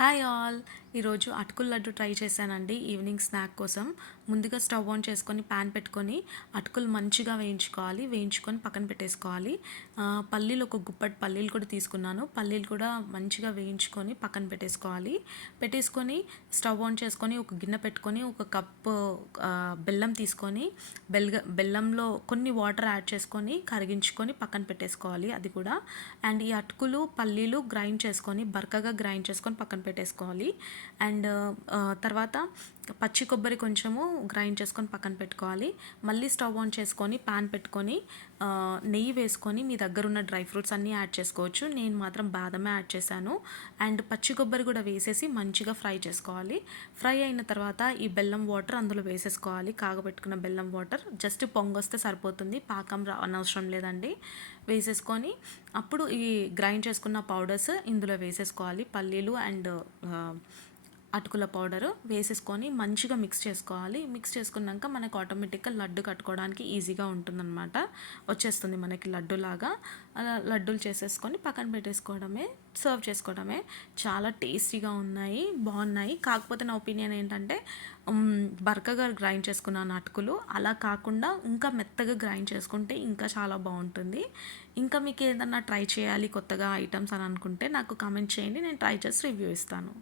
Hi all. ఈరోజు అటుకుల laddu try చేశానండి ఈవినింగ్ స్నాక్ కోసం. ముందుగా స్టవ్ ఆన్ చేసుకొని ప్యాన్ పెట్టుకొని అటుకులు మంచిగా వేయించుకొని పక్కన పెట్టేసుకోవాలి. పల్లీలు ఒక గుప్పటి పల్లీలు కూడా తీసుకున్నాను. పల్లీలు కూడా మంచిగా వేయించుకొని పక్కన పెట్టేసుకొని స్టవ్ ఆన్ చేసుకొని ఒక గిన్నె పెట్టుకొని ఒక కప్పు బెల్లం తీసుకొని బెల్లంలో కొన్ని వాటర్ యాడ్ చేసుకొని కరిగించుకొని పక్కన పెట్టేసుకోవాలి అది కూడా. అండ్ ఈ అటుకులు పల్లీలు బరకగా గ్రైండ్ చేసుకొని పక్కన పెట్టేసుకోవాలి. అండ్ తర్వాత పచ్చి కొబ్బరి కొంచెము గ్రైండ్ చేసుకొని పక్కన పెట్టుకోవాలి. మళ్ళీ స్టవ్ ఆన్ చేసుకొని ప్యాన్ పెట్టుకొని నెయ్యి వేసుకొని మీ దగ్గర ఉన్న డ్రై ఫ్రూట్స్ అన్నీ యాడ్ చేసుకోవచ్చు. నేను మాత్రం బాదమే యాడ్ చేశాను. అండ్ పచ్చి కొబ్బరి కూడా వేసేసి మంచిగా ఫ్రై చేసుకోవాలి. ఫ్రై అయిన తర్వాత ఈ బెల్లం వాటర్ అందులో వేసేసుకోవాలి. కాగబెట్టుకున్న బెల్లం వాటర్ జస్ట్ పొంగొస్తే సరిపోతుంది, పాకం అనవసరం లేదండి. వేసేసుకొని అప్పుడు ఈ గ్రైండ్ చేసుకున్న పౌడర్స్ ఇందులో వేసేసుకోవాలి. పల్లీలు అండ్ అటుకుల పౌడరు వేసేసుకొని మంచిగా మిక్స్ చేసుకోవాలి. మిక్స్ చేసుకున్నాక మనకు ఆటోమేటిక్గా లడ్డు కట్టుకోవడానికి ఈజీగా ఉంటుందన్నమాట. వచ్చేస్తుంది మనకి లడ్డులాగా. అలా లడ్డూలు చేసేసుకొని పక్కన పెట్టేసుకోవడమే, సర్వ్ చేసుకోవడమే. చాలా టేస్టీగా బాగున్నాయి. కాకపోతే నా ఒపీనియన్ ఏంటంటే బరకగా గ్రైండ్ చేసుకున్నాను అటుకులు. అలా కాకుండా ఇంకా మెత్తగా గ్రైండ్ చేసుకుంటే ఇంకా చాలా బాగుంటుంది. ఇంకా మీకు ఏదన్నా ట్రై చేయాలి కొత్తగా ఐటమ్స్ అని అనుకుంటే నాకు కామెంట్ చేయండి, నేను ట్రై చేసి రివ్యూ ఇస్తాను.